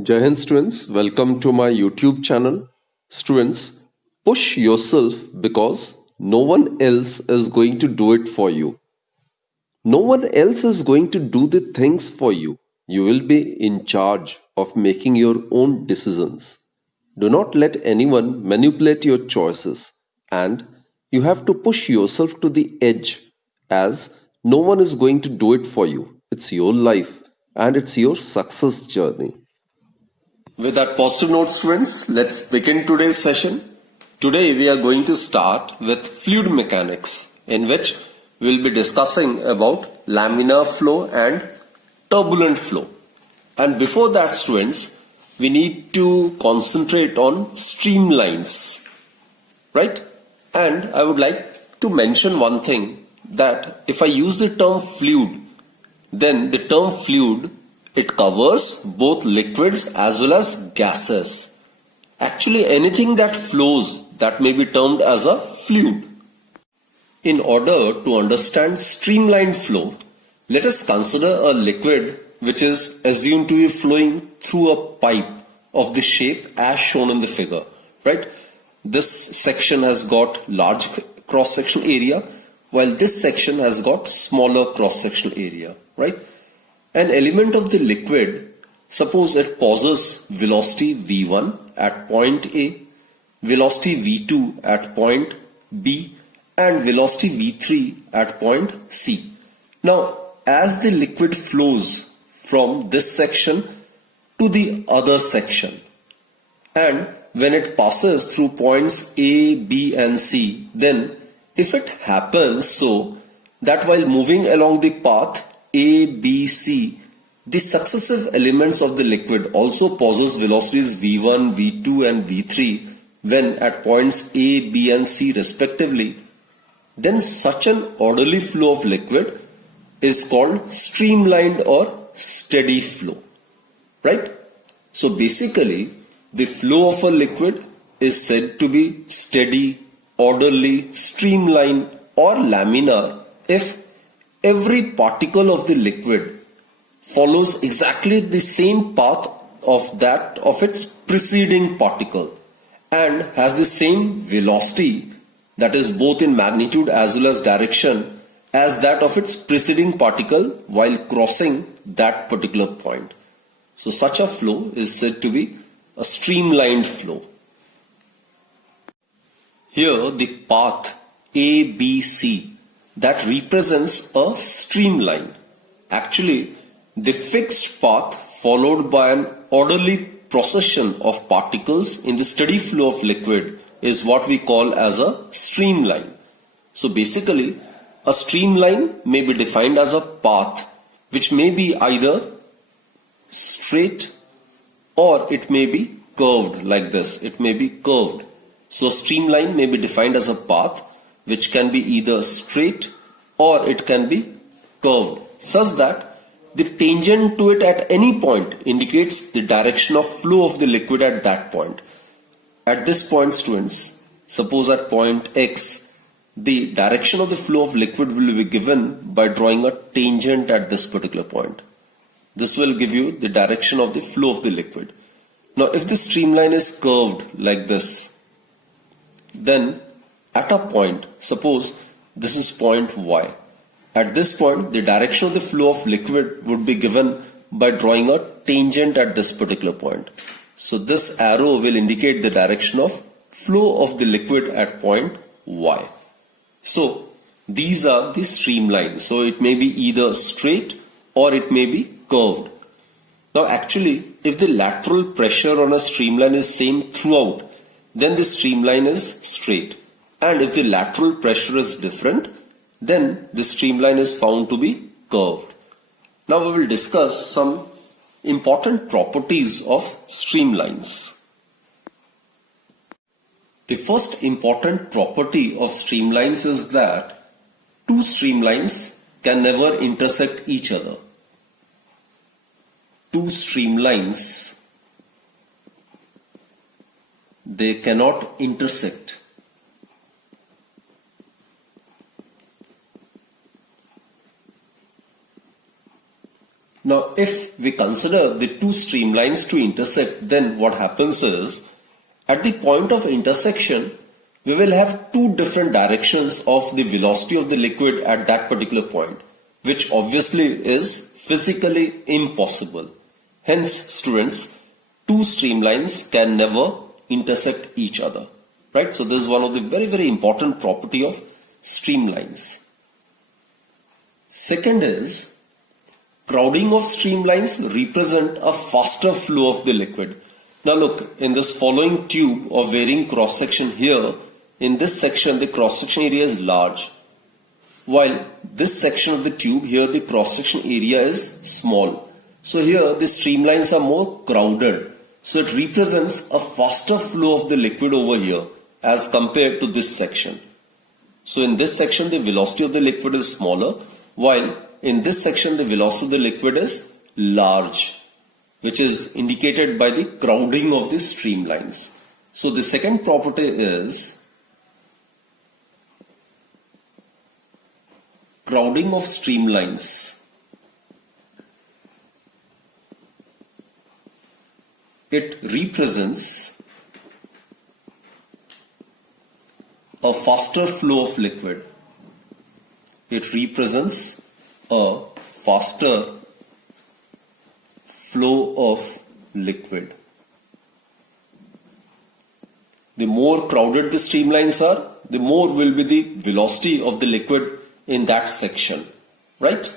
Jai Hind students, welcome to my YouTube channel. Students, push yourself because no one else is going to do it for you. No one else is going to do the things for you. You will be in charge of making your own decisions. Do not let anyone manipulate your choices, and you have to push yourself to the edge as no one is going to do it for you. It's your life and it's your success journey. With that positive note, students, let's begin today's session. Today we are going to start with fluid mechanics, in which we'll be discussing about laminar flow and turbulent flow. And before that, students, we need to concentrate on streamlines, right? And I would like to mention one thing, that if I use the term fluid, then the term fluid, it covers both liquids as well as gases. Actually, anything that flows, that may be termed as a fluid. In order to understand streamlined flow, let us consider a liquid which is assumed to be flowing through a pipe of the shape as shown in the figure, right? This section has got large cross-section area, while this section has got smaller cross-section area, right? An element of the liquid, suppose it possesses velocity v1 at point A, velocity v2 at point B, and velocity v3 at point C. Now, as the liquid flows from this section to the other section, and when it passes through points A, B and C, then if it happens so that while moving along the path A, B, C, the successive elements of the liquid also possess velocities v1, v2 and v3 when at points A, B and C respectively, then such an orderly flow of liquid is called streamlined or steady flow, right? So basically, the flow of a liquid is said to be steady, orderly, streamlined or laminar if every particle of the liquid follows exactly the same path of that of its preceding particle and has the same velocity, that is both in magnitude as well as direction, as that of its preceding particle while crossing that particular point. So such a flow is said to be a streamlined flow. Here the path ABC, that represents a streamline. Actually, the fixed path followed by an orderly procession of particles in the steady flow of liquid is what we call as a streamline. So basically, a streamline may be defined as a path which may be either straight or it may be curved like this. It may be curved. So a streamline may be defined as a path which can be either straight or it can be curved, such that the tangent to it at any point indicates the direction of flow of the liquid at that point. At this point, students, suppose at point X, the direction of the flow of liquid will be given by drawing a tangent at this particular point. This will give you the direction of the flow of the liquid. Now, if the streamline is curved like this, then at a point, suppose this is point Y. At this point, the direction of the flow of liquid would be given by drawing a tangent at this particular point. So this arrow will indicate the direction of flow of the liquid at point Y. So these are the streamlines. So it may be either straight or it may be curved. Now actually, if the lateral pressure on a streamline is same throughout, then the streamline is straight. And if the lateral pressure is different, then the streamline is found to be curved. Now we will discuss some important properties of streamlines. The first important property of streamlines is that two streamlines can never intersect each other. Two streamlines, they cannot intersect. Now, if we consider the two streamlines to intersect, then what happens is, at the point of intersection, we will have two different directions of the velocity of the liquid at that particular point, which obviously is physically impossible. Hence, students, two streamlines can never intersect each other, right? So this is one of the very, very important property of streamlines. Second is, crowding of streamlines represent a faster flow of the liquid. Now look, in this following tube of varying cross section here, in this section the cross section area is large, while this section of the tube here the cross section area is small. So here the streamlines are more crowded. So it represents a faster flow of the liquid over here as compared to this section. So in this section the velocity of the liquid is smaller, while in this section the velocity of the liquid is large, which is indicated by the crowding of the streamlines. So the second property is crowding of streamlines. It represents a faster flow of liquid. It represents a faster flow of liquid. The more crowded the streamlines are, the more will be the velocity of the liquid in that section, right?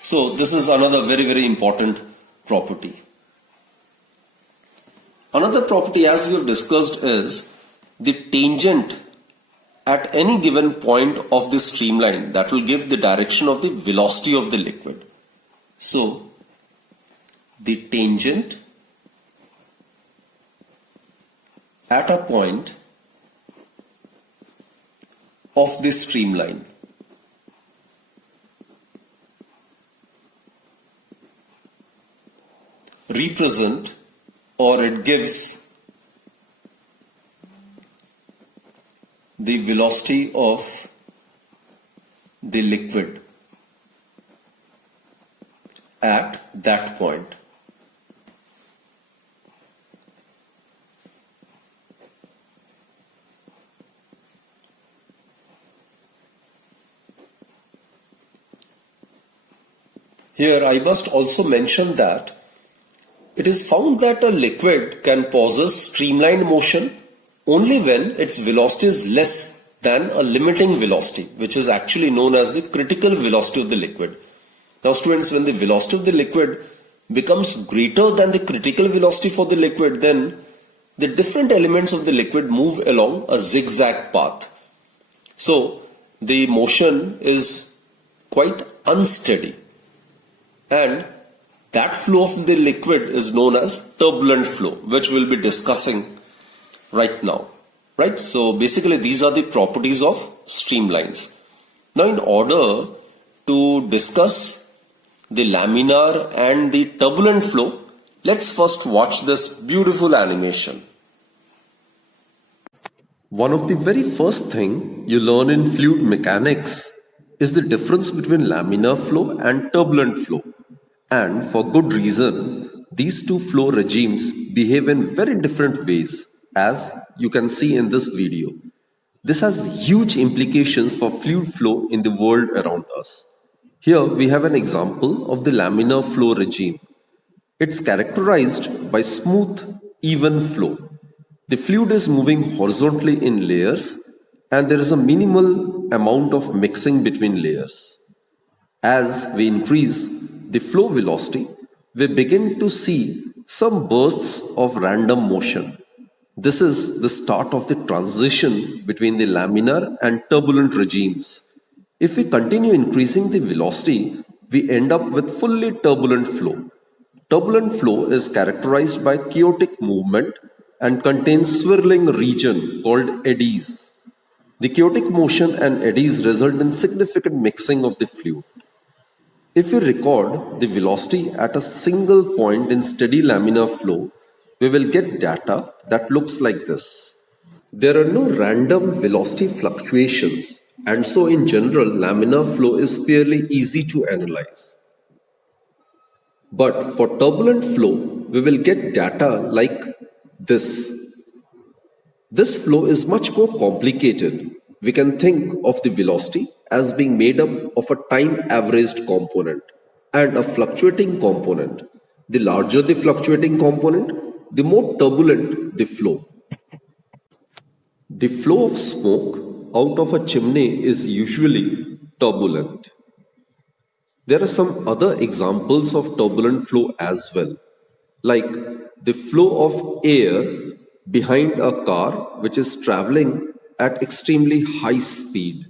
So this is another very, very important property. Another property, as we have discussed, is the tangent at any given point of the streamline that will give the direction of the velocity of the liquid. So the tangent at a point of the streamline represent, or it gives, the velocity of the liquid at that point. Here I must also mention that it is found that a liquid can possess streamlined motion only when its velocity is less than a limiting velocity, which is actually known as the critical velocity of the liquid. Now students, when the velocity of the liquid becomes greater than the critical velocity for the liquid, then the different elements of the liquid move along a zigzag path. So the motion is quite unsteady, and that flow of the liquid is known as turbulent flow, which we'll be discussing right now, right? So basically these are the properties of streamlines. Now in order to discuss the laminar and the turbulent flow, let's first watch this beautiful animation. One of the very first thing you learn in fluid mechanics is the difference between laminar flow and turbulent flow. And for good reason, these two flow regimes behave in very different ways, as you can see in this video. This has huge implications for fluid flow in the world around us. Here we have an example of the laminar flow regime. It's characterized by smooth, even flow. The fluid is moving horizontally in layers, and there is a minimal amount of mixing between layers. As we increase the flow velocity, we begin to see some bursts of random motion. This is the start of the transition between the laminar and turbulent regimes. If we continue increasing the velocity, we end up with fully turbulent flow. Turbulent flow is characterized by chaotic movement and contains swirling region called eddies. The chaotic motion and eddies result in significant mixing of the fluid. If we record the velocity at a single point in steady laminar flow, we will get data that looks like this. There are no random velocity fluctuations, and so in general, laminar flow is fairly easy to analyze. But for turbulent flow, we will get data like this. This flow is much more complicated. We can think of the velocity as being made up of a time averaged component and a fluctuating component. The larger the fluctuating component, the more turbulent the flow. The flow of smoke out of a chimney is usually turbulent. There are some other examples of turbulent flow as well, like the flow of air behind a car which is traveling at extremely high speed.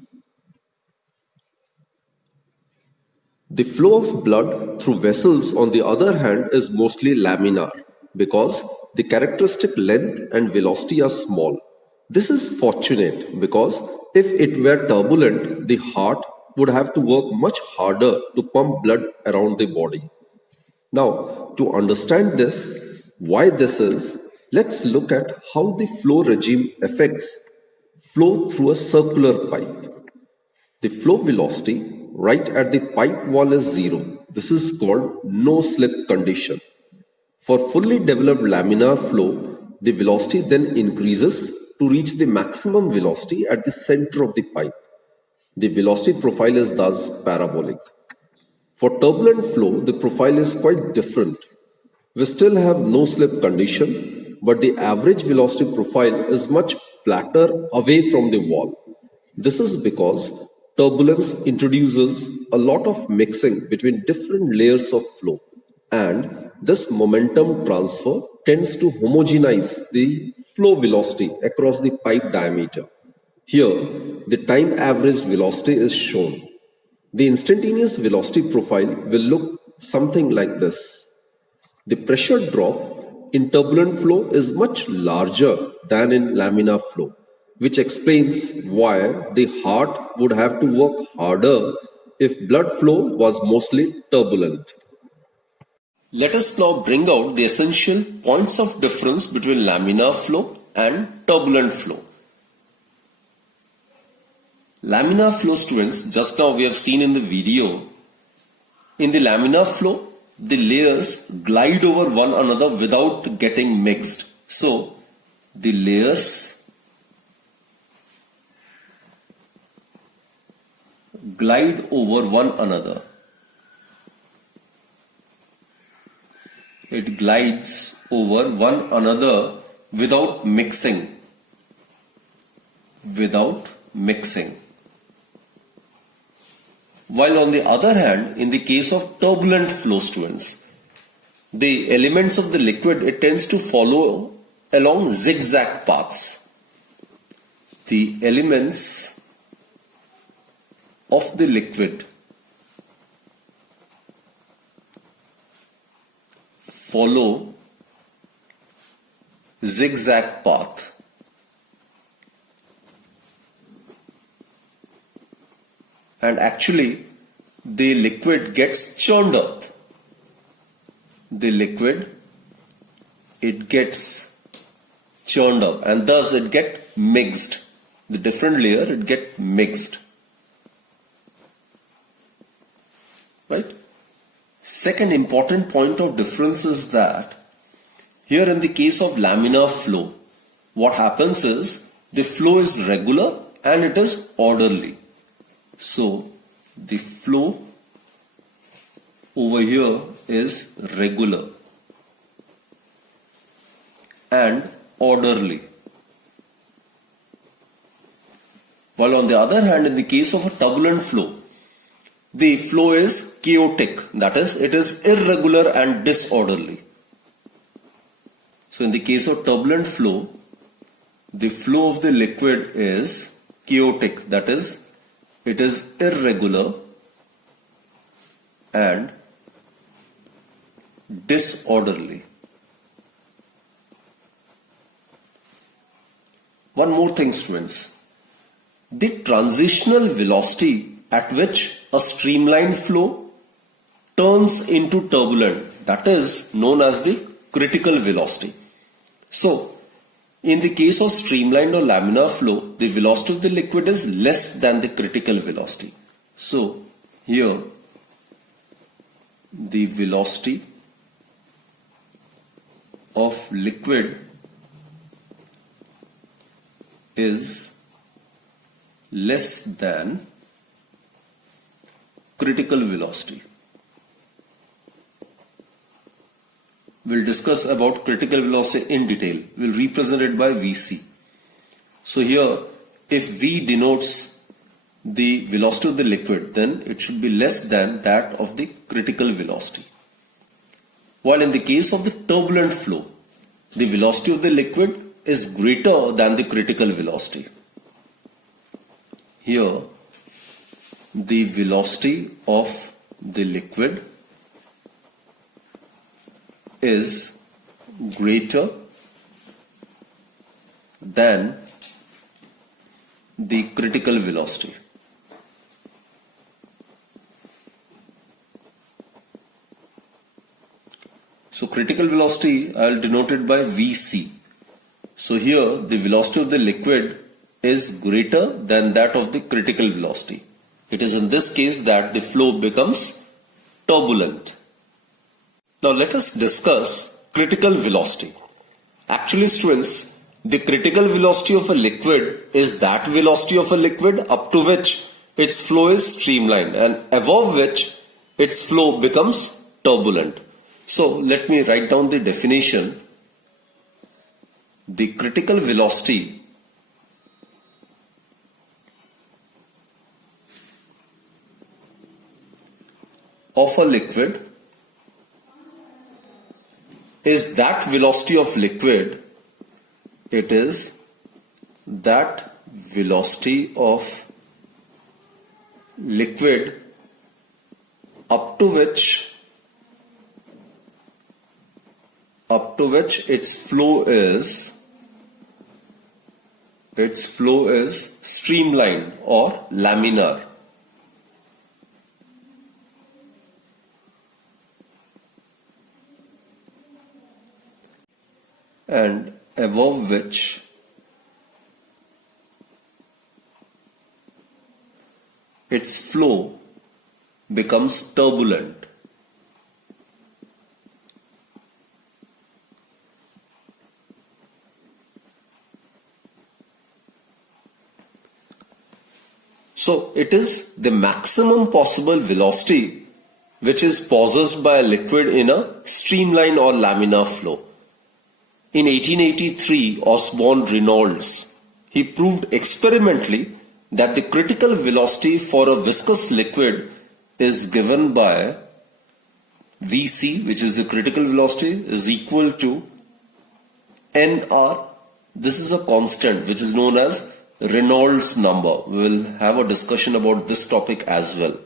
The flow of blood through vessels, on the other hand, is mostly laminar because the characteristic length and velocity are small. This is fortunate because if it were turbulent, the heart would have to work much harder to pump blood around the body. Now, to understand this, why this is, let's look at how the flow regime affects flow through a circular pipe. The flow velocity right at the pipe wall is zero. This is called no slip condition. For fully developed laminar flow, the velocity then increases to reach the maximum velocity at the center of the pipe. The velocity profile is thus parabolic. For turbulent flow, the profile is quite different. We still have no slip condition, but the average velocity profile is much flatter away from the wall. This is because turbulence introduces a lot of mixing between different layers of flow, and this momentum transfer tends to homogenize the flow velocity across the pipe diameter. Here, the time averaged velocity is shown. The instantaneous velocity profile will look something like this. The pressure drop in turbulent flow is much larger than in laminar flow, which explains why the heart would have to work harder if blood flow was mostly turbulent. Let us now bring out the essential points of difference between laminar flow and turbulent flow. Laminar flow, students, just now we have seen in the video, in the laminar flow, the layers glide over one another without getting mixed. So, the layers glide over one another. It glides over one another without mixing. While on the other hand, in the case of turbulent flow, students, the elements of the liquid, it tends to follow along zigzag paths. The elements of the liquid follow zigzag path. And actually, the liquid gets churned up. The liquid, it gets churned up, and thus it gets mixed. The different layer, it gets mixed. Right? Second important point of difference is that here in the case of laminar flow, what happens is the flow is regular and it is orderly. So the flow over here is regular and orderly. While on the other hand, in the case of a turbulent flow, the flow is chaotic, that is, it is irregular and disorderly. So in the case of turbulent flow, the flow of the liquid is chaotic, that is, it is irregular and disorderly. One more thing, students. The transitional velocity at which a streamlined flow turns into turbulent, that is known as the critical velocity. So, in the case of streamlined or laminar flow, the velocity of the liquid is less than the critical velocity. So, here the velocity of liquid is less than critical velocity. We'll discuss about critical velocity in detail. We'll represent it by Vc. So here, if V denotes the velocity of the liquid, then it should be less than that of the critical velocity. While in the case of the turbulent flow, the velocity of the liquid is greater than the critical velocity. Here, the velocity of the liquid is greater than the critical velocity. So critical velocity I will denote it by Vc. So here the velocity of the liquid is greater than that of the critical velocity. It is in this case that the flow becomes turbulent. Now let us discuss critical velocity. Actually students, the critical velocity of a liquid is that velocity of a liquid up to which its flow is streamlined and above which its flow becomes turbulent. So let me write down the definition. The critical velocity of a liquid is that velocity of liquid, it is that velocity of liquid up to which its flow is streamlined or laminar. And above which its flow becomes turbulent. So it is the maximum possible velocity which is possessed by a liquid in a streamlined or laminar flow. In 1883, Osborne Reynolds, he proved experimentally that the critical velocity for a viscous liquid is given by Vc, which is the critical velocity, is equal to Nr. This is a constant which is known as Reynolds number. We will have a discussion about this topic as well.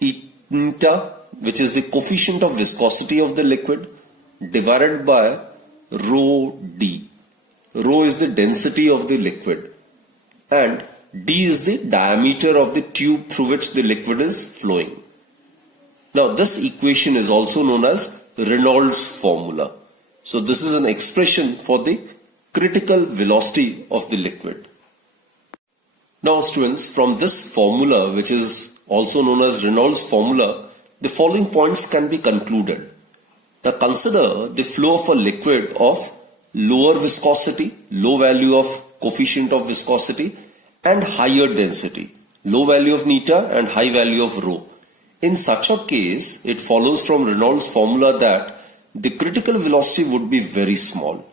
Eta, which is the coefficient of viscosity of the liquid, divided by rho d. Rho is the density of the liquid and d is the diameter of the tube through which the liquid is flowing. Now this equation is also known as Reynolds formula. So this is an expression for the critical velocity of the liquid. Now students, from this formula, which is also known as Reynolds formula, the following points can be concluded. Now consider the flow of a liquid of lower viscosity, low value of coefficient of viscosity, and higher density, low value of neta and high value of rho. In such a case, it follows from Reynolds formula that the critical velocity would be very small.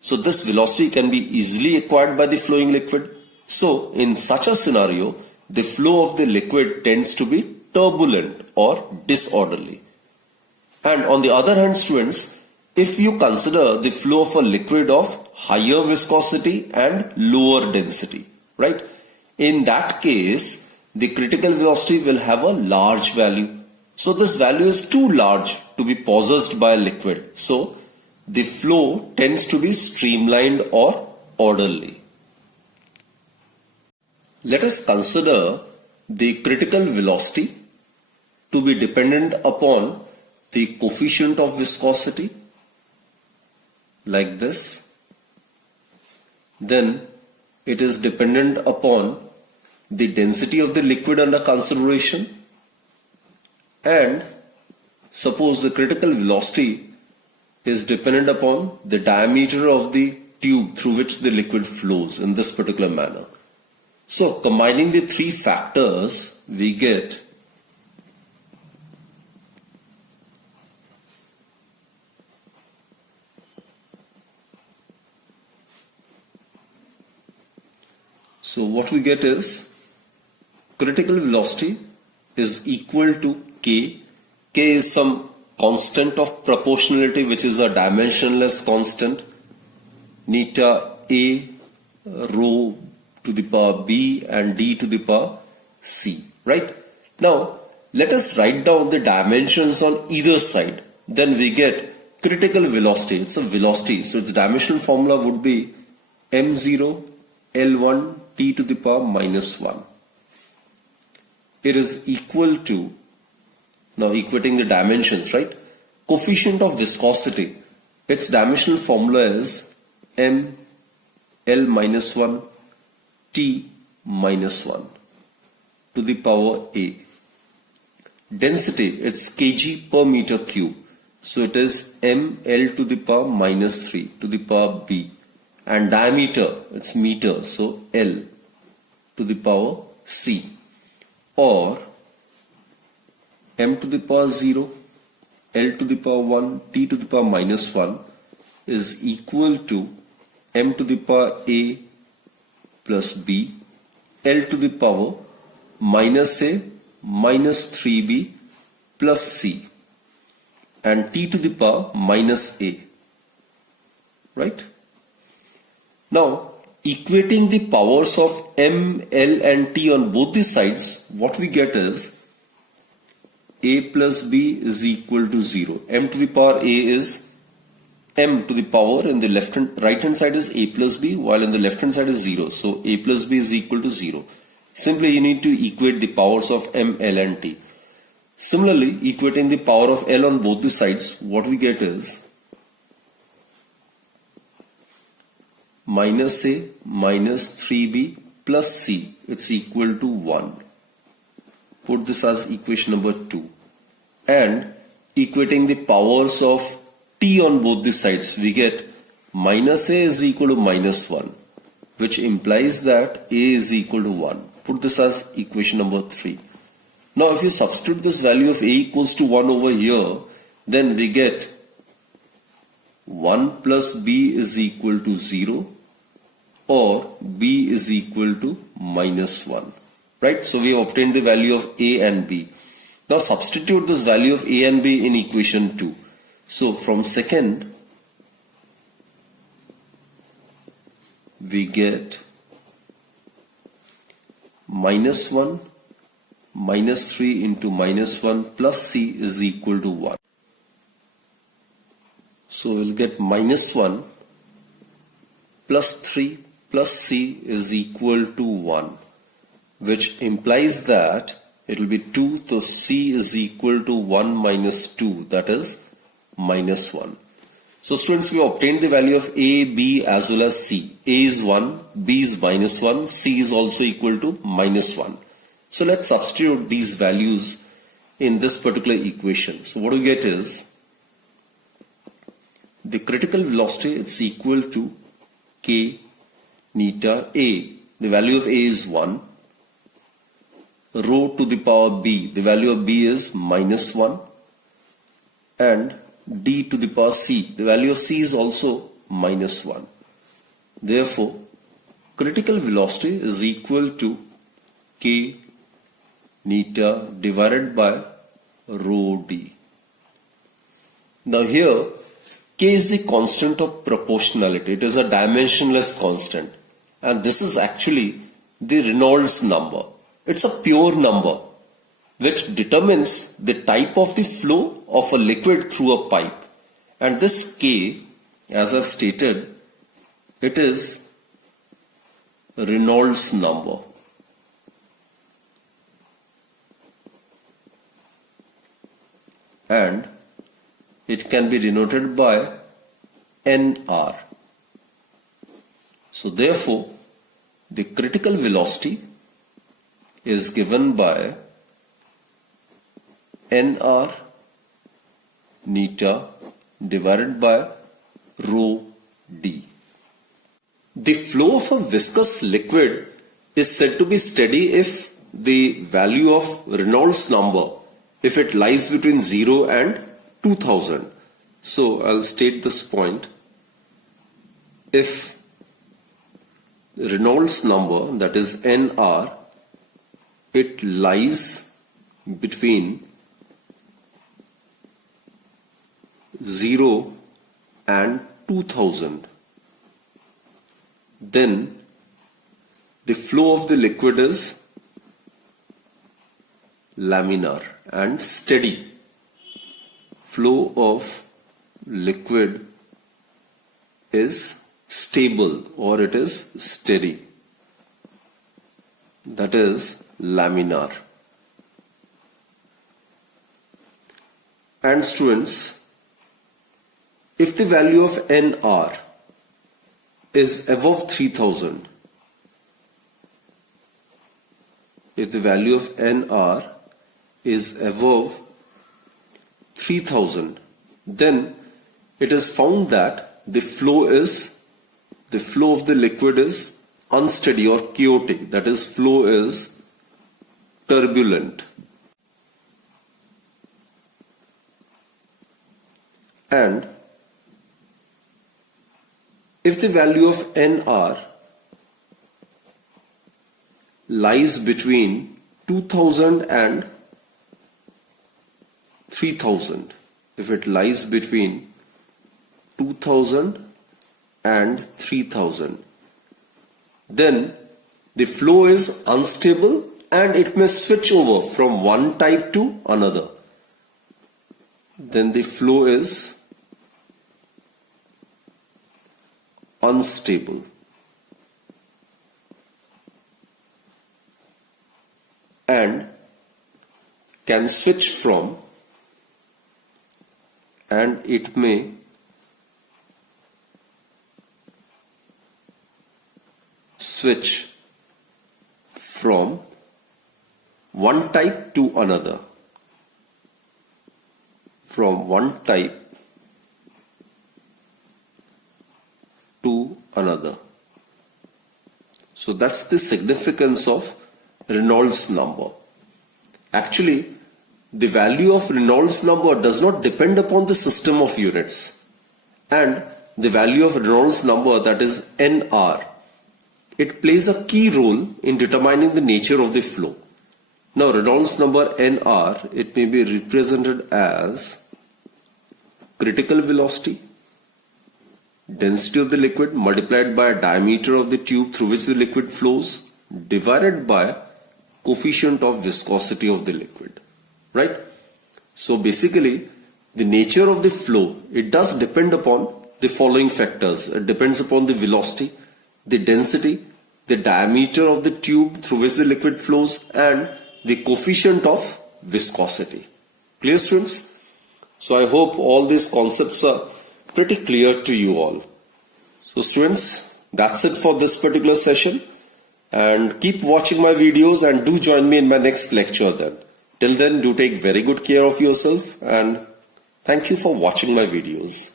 So this velocity can be easily acquired by the flowing liquid. So in such a scenario, the flow of the liquid tends to be turbulent or disorderly. And on the other hand students, if you consider the flow of a liquid of higher viscosity and lower density, right? In that case, the critical velocity will have a large value. So this value is too large to be possessed by a liquid. So the flow tends to be streamlined or orderly. Let us consider the critical velocity to be dependent upon the coefficient of viscosity like this. Then it is dependent upon the density of the liquid under consideration, and suppose the critical velocity is dependent upon the diameter of the tube through which the liquid flows in this particular manner. So combining the three factors, we get what we get is critical velocity is equal to K. K is some constant of proportionality which is a dimensionless constant. Neta A rho to the power B and D to the power C. Right? Now let us write down the dimensions on either side. Then we get critical velocity. It's a velocity. So its dimensional formula would be m0 L1 T to the power minus 1. It is equal to, now equating the dimensions, right? Coefficient of viscosity. Its dimensional formula is m L minus 1 T minus 1 to the power A. Density, it's kg per meter cube. So it is m L to the power minus 3 to the power B. And diameter, it's meter, so L to the power C, or m to the power 0, L to the power 1, T to the power minus 1 is equal to m to the power A plus B, L to the power minus A minus 3B plus C, and T to the power minus A, right? Now, equating the powers of m, L and T on both the sides, what we get is A plus B is equal to 0. M to the power A is m to the power in the right hand side is A plus B, while in the left hand side is 0. So A plus B is equal to 0. Simply you need to equate the powers of m, L and T. Similarly, equating the power of L on both the sides, what we get is minus A minus 3B plus C, it's equal to 1. Put this as equation number 2. And equating the powers of T on both the sides, we get minus A is equal to minus 1, which implies that A is equal to 1. Put this as equation number 3. Now if you substitute this value of A equals to 1 over here, then we get 1 plus B is equal to 0, or B is equal to minus 1. Right? So we have obtained the value of A and B. Now substitute this value of A and B in equation 2. So from second, we get minus 1 minus 3 into minus 1 plus C is equal to 1. So we'll get minus 1 plus 3 plus C is equal to 1, which implies that it will be 2, so C is equal to 1 minus 2, that is minus 1. So students, we obtained the value of A, B as well as C. A is 1, B is minus 1, C is also equal to minus 1. So let's substitute these values in this particular equation. So what we get is the critical velocity, it's equal to K neta A. The value of A is 1. Rho to the power B. The value of B is minus 1. And D to the power C. The value of C is also minus 1. Therefore, critical velocity is equal to K neta divided by rho D. Now here, K is the constant of proportionality. It is a dimensionless constant. And this is actually the Reynolds number. It's a pure number which determines the type of the flow of a liquid through a pipe. And this K, as I've stated, it is Reynolds number. And it can be denoted by NR. So therefore, the critical velocity is given by NR neta divided by rho d. The flow of a viscous liquid is said to be steady if the value of Reynolds number, if it lies between 0 and 2000. So I'll state this point. If Reynolds number, that is Nr, it lies between 0 and 2000, then the flow of the liquid is laminar and steady. Flow of liquid is stable or it is steady. That is laminar. And students, if the value of Nr is above 3000, if the value of Nr is above 3000, then it is found that the flow of the liquid is unsteady or chaotic, that is, flow is turbulent. And if the value of Nr lies between 2000 and 3000, if it lies between 2000 and 3000, then the flow is unstable and it may switch over from one type to another. Then the flow is unstable. And can switch from, and it may switch from one type to another. From one type to another. So that's the significance of Reynolds number. Actually, the value of Reynolds number does not depend upon the system of units, and the value of Reynolds number, that is Nr, it plays a key role in determining the nature of the flow. Now Reynolds number Nr, it may be represented as critical velocity, density of the liquid multiplied by diameter of the tube through which the liquid flows, divided by coefficient of viscosity of the liquid, right? So basically the nature of the flow, it does depend upon the following factors. It depends upon the velocity, the density, the diameter of the tube through which the liquid flows, and the coefficient of viscosity. Clear, students? So I hope all these concepts are pretty clear to you all. So students, that's it for this particular session, and keep watching my videos and do join me in my next lecture then. Till then, do take very good care of yourself, and thank you for watching my videos.